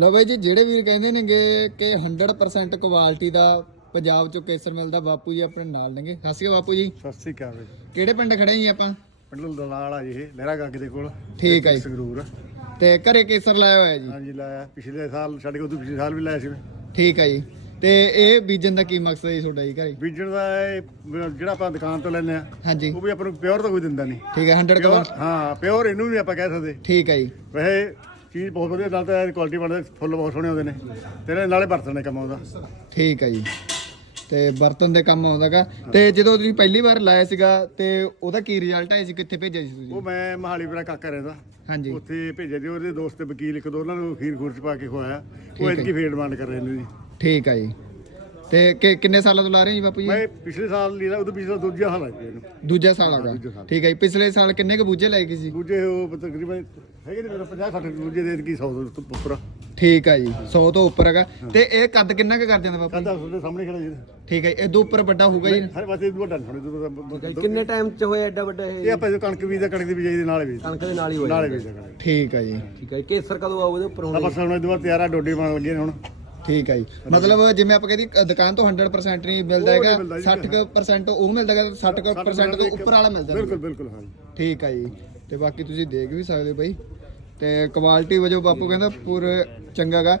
ਲਓ ਬਾਈ ਜੀ ਜਿਹੜੇ ਵੀਰ ਕਹਿੰਦੇ ਨੇਗੇ ਕਿ 100% ਕੁਆਲਿਟੀ ਦਾ ਪੰਜਾਬ ਚੋਂ ਕੇਸਰ ਮਿਲਦਾ ਬਾਪੂ ਜੀ ਆਪਣੇ ਨਾਲ ਨੇਗੇ। ਸਤਿ ਸ਼੍ਰੀ ਅਕਾਲ ਬਾਪੂ ਜੀ। ਸਤਿ ਸ੍ਰੀ ਅਕਾਲ ਜੀ ਕਿਹੜੇ ਪਿੰਡ ਖੜੇ ਜੀ ਆਪਾਂ? ਪਿੰਡ ਦਲਾਲ ਆ ਜੀ ਇਹ ਲਹਿਰਾ ਗੱਗ ਦੇ ਕੋਲ। ਠੀਕ ਹੈ ਜੀ। ਸੰਗਰੂਰ। ਤੇ ਘਰੇ ਕੇਸਰ ਲਾਇਆ ਹੋਇਆ ਜੀ? ਹਾਂਜੀ ਲਾਇਆ। ਪਿਛਲੇ ਸਾਲ ਸਾਡੇ ਕੋਲ ਤੋਂ ਪਿਛਲੇ ਸਾਲ ਵੀ ਲਾਇਆ ਸੀ ਠੀਕ ਹੈ ਜੀ। ਤੇ ਇਹ ਬੀਜਣ ਦਾ ਕੀ ਮਕਸਦ ਹੈ ਜੀ ਤੁਹਾਡਾ ਜੀ ਘਰੇ? ਬੀਜਣ ਦਾ ਇਹ ਜਿਹੜਾ ਆਪਾਂ ਦੁਕਾਨ ਤੋਂ ਲੈਨੇ ਆ ਹਾਂਜੀ। ਉਹ ਵੀ ਆਪਾਂ ਨੂੰ ਪਿਓਰ ਤਾਂ ਕੋਈ ਦਿੰਦਾ ਨਹੀਂ। ਠੀਕ ਹੈ 100 ਪਿਓਰ ਕਵਰ ਹਾਂ ਪਿਓਰ ਇਹਨੂੰ ਵੀ ਆਪਾਂ ਕਹਿ ਸਕਦੇ। ਠੀਕ ਹੈ ਜੀ। ਵੈਸੇ ਚੀਜ਼ ਬਹੁਤ ਵਧੀਆ ਨਾਲ ਤਾਂ ਕੁਆਲਿਟੀ ਬਣਦਾ ਫੁੱਲ ਬਹੁਤ ਸੋਹਣੇ ਹੁੰਦੇ ਨੇ। ਤੇਰੇ ਨਾਲੇ ਬਰਤਨ ਦੇ ਕੰਮ ਆਉਂਦਾ। ਠੀਕ ਹੈ ਜੀ। ਤੇ ਬਰਤਨ ਦੇ ਕੰਮ ਆਉਂਦਾਗਾ ਤੇ ਜਦੋਂ ਤੁਸੀਂ ਪਹਿਲੀ ਵਾਰ ਲਾਇਆ ਸੀਗਾ ਤੇ ਉਹਦਾ ਕੀ ਰਿਜ਼ਲਟ ਆਇਆ ਸੀ ਕਿੱਥੇ ਭੇਜਿਆ ਸੀ ਤੁਸੀਂ? ਉਹ ਮੈਂ ਮਹਾਲੀ ਮੇਰਾ ਕਾਕਾ ਰਹਿੰਦਾ। ਹਾਂਜੀ। ਉੱਥੇ ਭੇਜਿਆ ਜੀ ਉਹਦੇ ਦੋਸਤ ਵਕੀਲ ਇੱਕ ਦੋ ਉਹਨਾਂ ਨੂੰ ਖੀਰ ਖੂਰ ਚ ਪਾ ਕੇ ਖਵਾਇਆ। ਉਹ। ਇਤਕੀ ਫੇਡ ਡਿਮਾਂਡ ਕਰ ਰਹੇ ਨੇ ਜੀ। ਠੀਕ ਹੈ ਜੀ। ਤੇ ਕਿ- ਕਿੰਨੇ ਸਾਲਾਂ ਤੋਂ ਲਾ ਰਹੇ ਜੀ ਬਾਪੂ ਜੀ? ਮੈਂ ਪਿਛਲੇ ਸਾਲ ਲੀਦਾ ਉਦੋਂ ਪਿਛਲੇ ਦੂਜਾ ਹਾਲ ਆ ਜੀ ਇਹਨੂੰ। ਦੂਜਾ ਸਾਲ ਆਗਾ ਦੂਜਾ ਸਾਲ। ਠੀਕ ਹੈ ਜੀ ਪਿਛਲੇ ਸਾਲ ਕਿੰਨੇ ਕੁ ਬੂਝੇ ਲਾਏ ਗਏ ਸੀ? ਦੂਜੇ ਉਹ ਤਕਰੀਬਨ ਹੈਗੇ ਨੇ ਮੇਰਾ 50 60 ਦੂਜੇ ਦੇ ਕੀ 100 ਤੋਂ ਉੱਪਰ। ਠੀਕ ਹੈ ਜੀ 100 ਤੋਂ ਉੱਪਰ ਹੈਗਾ। ਤੇ ਇਹ ਕੱਦ ਕਿੰਨਾ ਕੁ ਕਰ ਜਾਂਦਾ ਬਾਪੂ ਜੀ? ਕਹਿੰਦਾ ਤੁਹਾਡੇ ਸਾਹਮਣੇ ਖੜਾ ਜੀ। ਠੀਕ ਹੈ ਇਹ ਤੋਂ ਉੱਪਰ ਵੱਡਾ ਹੋਊਗਾ ਜੀ? ਹਰ ਪਾਸੇ ਡੰਨ ਥੋੜੇ ਕਿੰਨੇ ਟਾਈਮ ਚ ਹੋਇਆ ਐਡਾ ਵੱਡਾ ਇਹ? ਇਹ ਆਪਾਂ ਜੋ ਕਣਕ ਬੀਜਦਾ ਕਣਕ ਦੀ ਬਿਜਾਈ ਦੇ ਨਾਲ ਵੀ ਕਣਕ ਦੇ ਨਾਲ ਹੀ ਹੋਇਆ ਨਾਲੇ ਬੀਜਦਾ ਕਣਕ। ਠੀਕ ਹੈ ਜੀ। ਠੀਕ ਹੈ ਕੇਸਰ ਕਦੋਂ ਆਊ ਇਹਦੇ ਉੱਪਰ ਹੁਣ? ਆਪਾਂ ਸਾਨੂੰ ਇਹਦੇ ਬਾਅਦ ਤਿਆਰਾ ਡੋਡੀ ਬਣ ਲੱਗੇ ਨੇ ਹੁਣ। ਠੀਕ ਹੈ ਜੀ। ਮਤਲਬ ਜਿਵੇਂ ਆਪਾਂ ਕਹਿੰਦੀ ਦੁਕਾਨ ਤੋਂ 100% ਨਹੀਂ ਮਿਲਦਾ ਹੈਗਾ ਮਿਲਦਾ ਜੀ। 60% ਉਹ ਮਿਲਦਾ ਹੈਗਾ 60% ਤੋਂ ਉੱਪਰ ਵਾਲਾ ਮਿਲਦਾ ਬਿਲਕੁਲ ਬਿਲਕੁਲ ਹਾਂ ਠੀਕ ਹੈ ਜੀ। ਤੇ ਬਾਕੀ ਤੁਸੀਂ ਦੇਖ ਵੀ ਸਕਦੇ ਹੋ ਬਾਈ। ਤੇ ਕੁਆਲਿਟੀ ਵਜੋਂ ਬਾਪੂ ਕਹਿੰਦਾ ਪੂਰਾ ਚੰਗਾਗਾ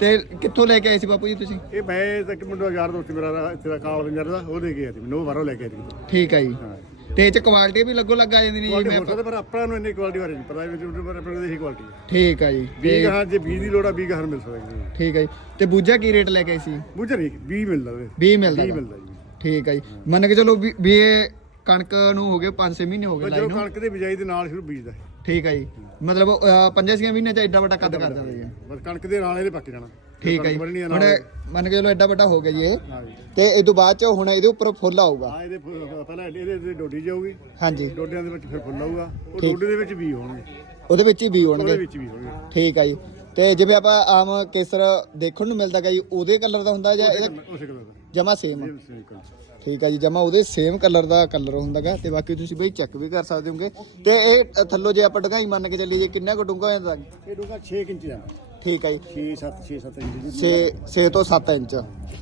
ਤੇ ਕਿੱਥੋਂ ਲੈ ਕੇ ਆਏ ਸੀ ਬਾਪੂ ਜੀ ਤੁਸੀਂ? ਇਹ ਮੈਂ ਤੱਕ ਮੁੰਡਾ ਯਾਰ ਦੋਸਤ ਮੇਰਾ ਇੱਥੇ ਦਾ ਕਾਲ ਵਿੰਜਰ ਦਾ ਉਹ ਦੇ ਕੇ ਆਇਆ ਸੀ ਮੈਨੂੰ ਉਹ ਬਾਹਰੋਂ ਲੈ ਕੇ ਆਇਆ ਸੀ। ਠੀਕ ਹੈ ਜੀ। ਹਾਂ। ਤੇ ਇਹ ਚ ਕੁਆਲਿਟੀ ਵੀ ਲੱਗੋ ਲੱਗ ਆ ਜਾਂਦੀ ਨਹੀਂ ਕੁਆਲਿਟੀ ਜਿਵੇਂ ਹੋ ਸਕਦਾ ਪਰ ਆਪਣਾ ਨੂੰ ਇੰਨੀ ਕੁਆਲਿਟੀ ਬਾਰੇ ਨਹੀਂ ਪਤਾ ਵੀ ਪਰ ਆਪਣੇ ਇਹੀ ਕੁਆਲਿਟੀ ਹੈ ਠੀਕ ਹੈ ਜੀ ਬੀਜ ਹਾਂ ਜੇ ਬੀਜ ਦੀ ਲੋੜ ਆ ਬੀਜ ਗਾਹਰ ਮਿਲ ਸਕਦਾ ਜੀ। ਠੀਕ ਹੈ ਜੀ ਤੇ ਬੂਜਾ ਕੀ ਰੇਟ ਲੈ ਕੇ ਆਏ ਸੀ? ਬੁੱਝਰ ਨਹੀਂ ਬੀਜ ਮਿਲਦਾ ਵੇ। 20 ਮਿਲਦਾ ਬੀਜ ਗਾ। ਮਿਲਦਾ ਜੀ। ਠੀਕ ਹੈ ਜੀ ਮੰਨ ਕੇ ਚਲੋ ਵੀ ਵੀ ਇਹ ਕਣਕ ਨੂੰ ਹੋ ਗਏ 5-6 ਮਹੀਨੇ ਹੋ ਗਏ ਲਾਈ ਜਦੋਂ ਨੂੰ। ਕਣਕ ਦੇ ਬਿਜਾਈ ਦੇ ਨਾਲ ਸ਼ੁਰੂ ਬੀਜਦਾ ਠੀਕ ਹੈ ਜੀ। ਮਤਲਬ 5-6 ਮਹੀਨੇ ਚ ਐਡਾ ਵੱਡਾ ਕੱਦ ਕਰ ਦਿੰਦਾ ਜੀ। ਬਸ ਕਣਕ ਦੇ ਨਾਲ ਇਹਦੇ ਪੱਕ ਜਾਣਾ। ਠੀਕ ਹੈ ਜੀ। ਹੁਣ ਮੰਨ ਕੇ ਚਲੋ ਐਡਾ ਵੱਡਾ ਹੋ ਗਿਆ ਜੀ ਇਹ। ਹਾਂ ਜੀ। ਤੇ ਇਹ ਤੋਂ ਬਾਅਦ ਚ ਹੁਣ ਇਹਦੇ ਉੱਪਰ ਫੁੱਲ ਆਊਗਾ। ਹਾਂ ਇਹਦੇ ਫੁ- ਪਹਿਲਾਂ ਇਹਦੇ ਤੇ ਡੋਡੀ ਜਾਊਗੀ। ਹਾਂਜੀ। ਡੋਡਿਆਂ ਦੇ ਵਿੱਚ ਫਿਰ ਫੁੱਲ ਆਊਗਾ। ਉਹ। ਡੋਡੇ ਦੇ ਵਿੱਚ ਵੀ ਹੋਣਗੇ। ਉਹਦੇ ਵਿੱਚ ਹੀ ਬੀ ਉਹਦੇ ਹੋਣਗੇ ਵਿੱਚ ਵੀ ਹੋਣਗੇ। ਠੀਕ ਹੈ ਜੀ। ਤੇ ਜਿਵੇਂ ਆਪਾਂ ਆਮ ਕੇਸਰ ਦੇਖਣ ਨੂੰ ਮਿਲਦਾ ਗਾ ਜੀ ਉਹਦੇ ਕਲਰ ਦਾ ਹੁੰਦਾ ਜਾਂ ਇਹਦਾ ਉਸੇ ਕਲਰ ਦਾ। ਜਮਾ ਸੇਮ ਸੇਮ ਸੇਮ ਕਲਰ ਠੀਕ ਹੈ ਜੀ ਜਮਾ ਉਹਦੇ ਸੇਮ ਕਲਰ ਦਾ ਕਲਰ ਹੁੰਦਾਗਾ ਤੇ ਬਾਕੀ ਤੁਸੀਂ ਬਈ ਚੈੱਕ ਵੀ ਕਰ ਸਕਦੇ ਹੋਗੇ। ਤੇ ਇਹ ਥੱਲੋਂ ਜੇ ਆਪਾਂ ਡਗਾਈ ਮੰਨ ਕੇ ਚੱਲੀਏ ਕਿੰਨਾ ਕੁ ਡੂੰਘਾ ਹੋ ਜਾਂਦਾ ਇਹ ਡੂੰਘਾ 6 ਇੰਚ ਦਾ। ਠੀਕ ਹੈ ਜੀ। 6 7 6 7 ਇੰਚ ਦੀ। 6 6 ਤੋਂ 7 ਇੰਚ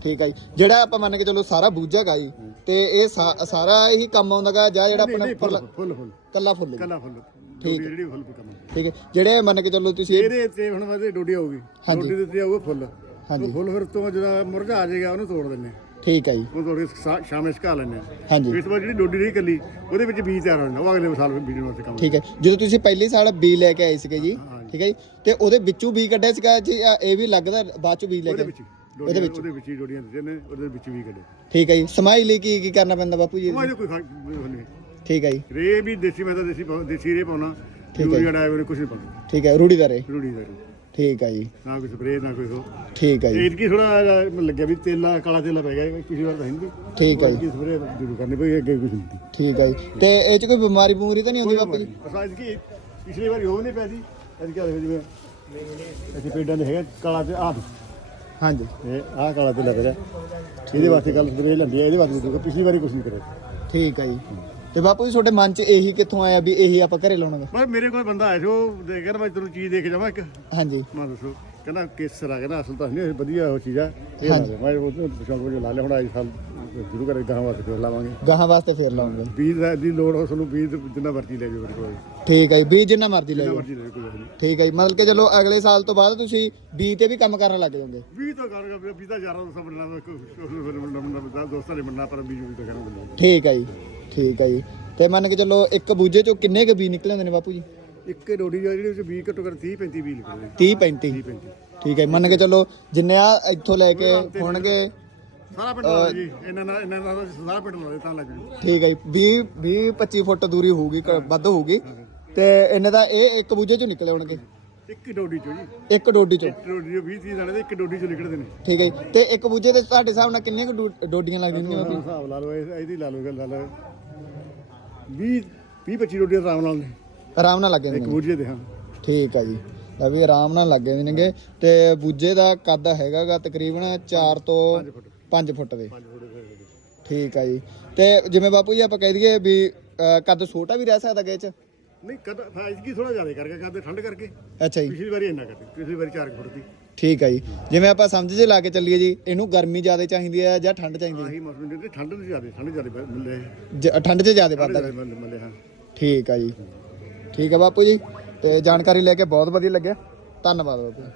ਠੀਕ ਹੈ ਜੀ। ਜਿਹੜਾ ਆਪਾਂ ਮੰਨ ਕੇ ਚਲੋ ਸਾਰਾ ਬੂਝਾਗਾ ਜੀ ਤੇ ਇਹ ਸਾ- ਸਾਰਾ ਹੀ ਕੰਮ ਆਉਂਦਾਗਾ ਜਾਂ ਜਿਹੜਾ ਨਹੀਂ, ਆਪਣਾ ਨਹੀਂ, ਫੁੱਲ ਫੁੱਲ ਫੁੱਲ। ਕੱਲਾ ਫੁੱਲ ਜੀ। ਕੱਲਾ ਫੁੱਲ। ਡੋਡੀ ਜਿਹੜੀ ਫੁੱਲ ਕੰਮ ਆਉਂਦੀ। ਠੀਕ ਹੈ। ਜਿਹੜੇ ਮੰਨ ਕੇ ਚਲੋ ਤੁਸੀਂ ਇਹਦੇ ਤੇ ਹੁਣ ਵਾਦੇ ਡੋਡੀ ਆਊਗੀ। ਡੋਡੀ ਦੇ ਉੱਤੇ ਆਊਗਾ ਫੁੱਲ ਹਾਂਜੀ। ਫੁੱਲ ਫਿਰ ਤੋਂ ਜਦੋਂ ਮੁਰਝਾ ਆ ਜਾਏਗਾ ਉਹਨੂੰ ਤੋੜ ਦਿੰਨੇ ਠੀਕ ਹੈ ਜੀ। ਉਹ ਤੋੜ ਕੇ ਸ਼ਾਮੇ ਸੁਕਾ ਆ। ਹਾਂਜੀ। ਇਸ ਤੋਂ ਬਾਅਦ ਜਿਹੜੀ ਡੋਡੀ ਰਹੀ ਕੱਲੀ ਉਹਦੇ ਵਿੱਚ ਬੀਜ ਤਿਆਰ ਹੋ ਜਾਂਦਾ। ਉਹ ਅਗਲੇ ਸਾਲ ਬੀਜਣ ਵਾਸਤੇ ਕੰਮ ਠੀਕ ਹੈ। ਜਦੋਂ ਤੁਸੀਂ ਪਹਿਲੀ ਸਾਲ ਬੀ ਲੈ ਕੇ ਆਏ ਸੀਗੇ ਜੀ। ਠੀਕ ਹੈ ਜੀ ਤੇ ਉਹਦੇ ਵਿੱਚੋਂ ਬੀ ਕੱਢਿਆ ਸੀਗਾ ਜੀ ਇਹ ਵੀ ਲੱਗਦਾ ਬਾਅਦ ਚੋਂ ਬੀ ਲੈ ਕੇ ਉਹਦੇ ਵਿੱਚ। ਉਹਦੇ ਵਿੱਚ ਹੀ। ਡੋਡੀਆਂ ਦਿੱਤੀਆਂ ਨੇ ਉਹਦੇ ਵਿੱਚ ਵੀ ਕੱਢੇ। ਠੀਕ ਹੈ ਜੀ। ਸਮਾਈ ਲਈ ਕੀ ਕੀ ਕਰਨਾ ਪੈਂਦਾ ਬਾਪੂ ਜੀ? ਕੋਈ ਨਹੀਂ। ਠੀਕ ਹੈ ਜੀ। ਰੇ ਵੀ ਦੇਸੀ ਮੈਂ ਤਾਂ ਦੇਸੀ ਪਾਉ- ਦੇਸੀ ਰੇ ਪਾਉਣਾ ਠੀਕ ਹੈ। ਯੂਰੀਆ ਡਾਇਵਰ ਕੁਝ ਨਹੀਂ ਪਾਉਣਾ ਠੀਕ ਹੈ ਰੂੜੀ ਦਾ ਰੇ ਰੂੜੀ ਦਾ ਰੇ। ਠੀਕ ਹੈ ਜੀ। ਨਾ ਕੋਈ ਸਪਰੇ ਨਾ ਕੋਈ ਹੋ ਠੀਕ ਹੈ ਜੀ। ਇਹ ਕੀ ਥੋੜਾ ਲੱਗਿਆ ਵੀ ਤੇਲਾ ਕਾਲਾ ਤੇਲਾ ਪੈ ਗਿਆ ਪਿਛਲੀ ਵਾਰ ਤਾਂ hindi ਠੀਕ ਹੈ ਜੀ। ਕੀ ਸਪਰੇ ਜ਼ਰੂਰ ਕਰਨੀ ਪਈ ਅੱਗੇ ਕੁਝ ਨਹੀਂ। ਠੀਕ ਹੈ ਜੀ। ਤੇ ਇਹ ਚ ਕੋਈ ਬਿਮਾਰੀ ਬਮੂਰੀ ਤਾਂ ਨਹੀਂ ਹੁੰਦੀ ਬਾਪੂ ਜੀ? ਅਸਾਂ ਇਸ ਕੀ ਪਿਛਲੀ ਵਾਰੀ ਹੋ ਨਹੀਂ ਪੈਦੀ। ਅੱਜ ਕੀ ਜਿਵੇਂ ਅਸੀਂ ਪੇਡਾਂ ਦੇ ਹੈਗਾ ਕਾਲਾ ਤੇ ਆਹ ਹਾਂਜੀ। ਇਹ ਆਹ ਕਾਲਾ ਤੇ ਲੱਗ ਰਿਹਾ। ਇਹਦੇ ਵਾਸਤੇ ਗੱਲ ਸਪਰੇ ਲੈਂਦੀ ਹੈ ਇਹਦੇ ਵਾਸਤੇ ਦੂਗਾ ਪਿਛਲੀ ਵਾਰੀ ਕੁਝ ਨਹੀਂ ਕਰਿਆ। ਠੀਕ ਹੈ ਜੀ। ਤੇ ਬਾਪੂ ਜੀ ਤੁਹਾਡੇ ਮਨ ਚ ਇਹੀ ਕਿੱਥੋਂ ਆਇਆ ਵੀ ਇਹੀ ਆਪਾਂ ਘਰੇ ਲਾਉਣਾ ਵਾ? ਪਰ ਮੇਰੇ ਕੋਲ ਬੰਦਾ ਆਇਆ ਸੀ ਉਹ ਦੇ ਕਹਿੰਦਾ ਮੈਂ ਤੈਨੂੰ ਚੀਜ਼ ਦੇ ਕੇ ਜਾਵਾਂ ਇੱਕ ਹਾਂਜੀ ਮੈਂ ਦੱਸੋ ਕਹਿੰਦਾ ਕੇਸਰ ਆ ਕਹਿੰਦਾ ਅਸਲ ਤਾਂ ਨਹੀਂ ਇਹ ਵਧੀਆ ਉਹ ਚੀਜ਼ ਆ ਇਹ ਲਾ ਹਾਂਜੀ। ਦੇ ਮੈਂ ਉਹ ਸ਼ੌਕ ਵਜੋਂ ਲਾ ਲਿਆ ਹੁਣ ਆਈ ਸਾਲ ਸ਼ੁਰੂ ਕਰੇ ਗਾਹਾਂ ਵਾਸਤੇ ਫਿਰ ਲਾਵਾਂਗੇ ਗਾਹਾਂ ਵਾਸਤੇ ਫੇਰ ਲਾਉਂਗੇ ਬੀਜ ਦਾ- ਦੀ ਲੋੜ ਹੋ ਤੁਹਾਨੂੰ ਬੀਜ ਜਿੰਨਾ ਮਰਜ਼ੀ ਲੈ ਜਾਓ ਮੇਰੇ ਕੋਲ ਠੀਕ ਹੈ ਜੀ ਬੀਜ ਜਿੰਨਾ ਮਰਜ਼ੀ ਲੈ ਜਾਓ ਮਰਜ਼ੀ ਲੈ ਜਾਓ ਕੋਈ ਗੱਲ ਨਹੀਂ ਠੀਕ ਹੈ ਜੀ ਮਤਲਬ ਕਿ ਚਲੋ ਅਗਲੇ ਸਾਲ ਤੋਂ ਬਾਅਦ ਤੁਸੀਂ ਬੀ ਤੇ ਵੀ ਕੰਮ ਕਰਨ ਲੱਗ ਜਾਓਗੇ ਬੀਜ ਤਾਂ ਕਰ ਗਿਆ ਬੀਜ ਤਾਂ ਯਾਰਾਂ ਦਾ ਸਭ ਨਾਲ ਦੋਸਤਾਂ ਨੇ ਮੰਨਣਾ ਪਰ ਬੀਜ ਵੀ ਤਾਂ ਕਰਨਾ ਠੀਕ ਹੈ ਜੀ ਠੀਕ ਹੈ ਜੀ। ਤੇ ਮੰਨ ਕੇ ਚਲੋ ਇੱਕ ਬੂਝੇ ਚੋਂ ਕਿੰਨੇ ਕੁ ਬੀ ਨਿਕਲੇ ਹੁੰਦੇ ਨੇ ਬਾਪੂ ਜੀ? ਇੱਕ ਡੋਡੀ ਆ ਜਿਹੜੀ ਵਿੱਚ 20 ਘੱਟੋ ਘੱਟ 30 35 ਬੀਜ ਨਿਕਲਦੇ 30 35 30 35 ਠੀਕ ਹੈ ਮੰਨ ਕੇ ਚਲੋ ਜਿੰਨੇ ਆ ਇੱਥੋਂ ਲੈ ਕੇ ਹੋਣਗੇ ਸਾਰਾ ਪਿੰਡ ਲਾ ਜੀ। ਇਹਨਾਂ ਨਾਲ ਇਹਨਾਂ ਨਾਲ ਸਾਰਾ ਪਿੰਡ ਲਾ ਦੇ ਤਾਂ ਲੱਗ ਜੂ ਠੀਕ ਹੈ ਜੀ। 20 20 25 ਫੁੱਟ ਦੂਰੀ ਹੋਊਗੀ ਕ- ਵੱਧ ਹੋਊਗੀ। ਤੇ ਇਹਨੇ ਦਾ ਇਹ ਇੱਕ ਬੂਝੇ ਚੋਂ ਨਿਕਲੇ ਹੋਣਗੇ? ਇੱਕ ਡੋਡੀ ਚੋਂ ਜੀ। ਇੱਕ ਡੋਡੀ ਚੋਂ? ਇੱਕ ਡੋਡੀ ਚੋਂ 20 30 ਦਾਣੇ ਦੇ ਇੱਕ ਡੋਡੀ ਚੋਂ ਨਿਕਲਦੇ ਨੇ। ਠੀਕ ਹੈ ਜੀ। ਤੇ ਇੱਕ ਬੂਝੇ ਦੇ ਤੁਹਾਡੇ ਹਿਸਾਬ ਨਾਲ ਕਿੰਨੀਆਂ ਕੁ ਡੋ- ਡੋਡੀਆਂ ਲੱਗਦੀਆਂ ਨੇ ਬਾਪੂ ਜੀ? ਹਿਸਾਬ ਲਾ ਲਓ ਇਹ- ਇਹਦੀ ਲਾ ਲਓ ਗੱਲ ਲਾ ਲਓ। 20 20 25 ਡੋਡੀਆਂ ਆਰਾਮ ਨਾਲ ਨੇ। ਆਰਾਮ ਨਾਲ ਲੱਗ ਜਾਂਦੇ ਇੱਕ ਨੇ। ਬੂਝੇ ਦੇ ਹਾਂ। ਠੀਕ ਆ ਜੀ। ਲੈ ਵੀ ਆਰਾਮ ਨਾਲ ਲੱਗ ਜਾਂਦੇ ਨੇਗੇ। ਤੇ ਬੂਝੇ ਦਾ ਕੱਦ ਹੈਗਾਗਾ ਤਕਰੀਬਨ 4 ਤੋਂ 5 ਫੁੱਟ। ਦੇ। 5 ਫੁੱਟ ਠੀਕ ਆ ਜੀ। ਤੇ ਜਿਵੇਂ ਬਾਪੂ ਜੀ ਆਪਾਂ ਕਹਿ ਦਈਏ ਵੀ ਕੱਦ ਛੋਟਾ ਵੀ ਰਹਿ ਸਕਦਾ ਗੇ ਚ? ਨਹੀਂ ਕਦ ਫਾਇਜ਼ ਕੀ ਥੋੜਾ ਜ਼ਿਆਦਾ ਕਰਕੇ ਕਰਦੇ ਠੰਡ ਕਰਕੇ। ਅੱਛਾ ਜੀ। ਪਿਛਲੀ ਵਾਰੀ ਇੰਨਾ ਕਰਦੇ ਪਿਛਲੀ ਵਾਰੀ 4 ਫੁੱਟ ਦੀ। ਠੀਕ ਹੈ ਜੀ। ਜਿਵੇਂ ਆਪਾਂ ਸਮਝ 'ਚ ਲਾ ਕੇ ਚੱਲੀਏ ਜੀ ਇਹਨੂੰ ਗਰਮੀ ਜ਼ਿਆਦਾ ਚਾਹੀਦੀ ਹੈ ਜਾਂ ਠੰਡ ਚਾਹੀਦੀ ਹੈ ਆਹੀ ਮੌਸਮ ਦੇ ਠੰਡ ਨੂੰ ਜ਼ਿਆਦਾ ਠੰਡ ਜ਼ਿਆਦਾ ਮਿਲਦੇ ਹੈ ਜ- ਠੰਡ 'ਚ ਜ਼ਿਆਦਾ ਜ਼ਿਆਦਾ ਮਿਲਦੇ ਹਾਂ। ਠੀਕ ਹੈ ਜੀ। ਠੀਕ ਹੈ ਬਾਪੂ ਜੀ ਤੇ ਜਾਣਕਾਰੀ ਲੈ ਕੇ ਬਹੁਤ ਵਧੀਆ ਲੱਗਿਆ। ਧੰਨਵਾਦ ਬਾਪੂ ਜੀ।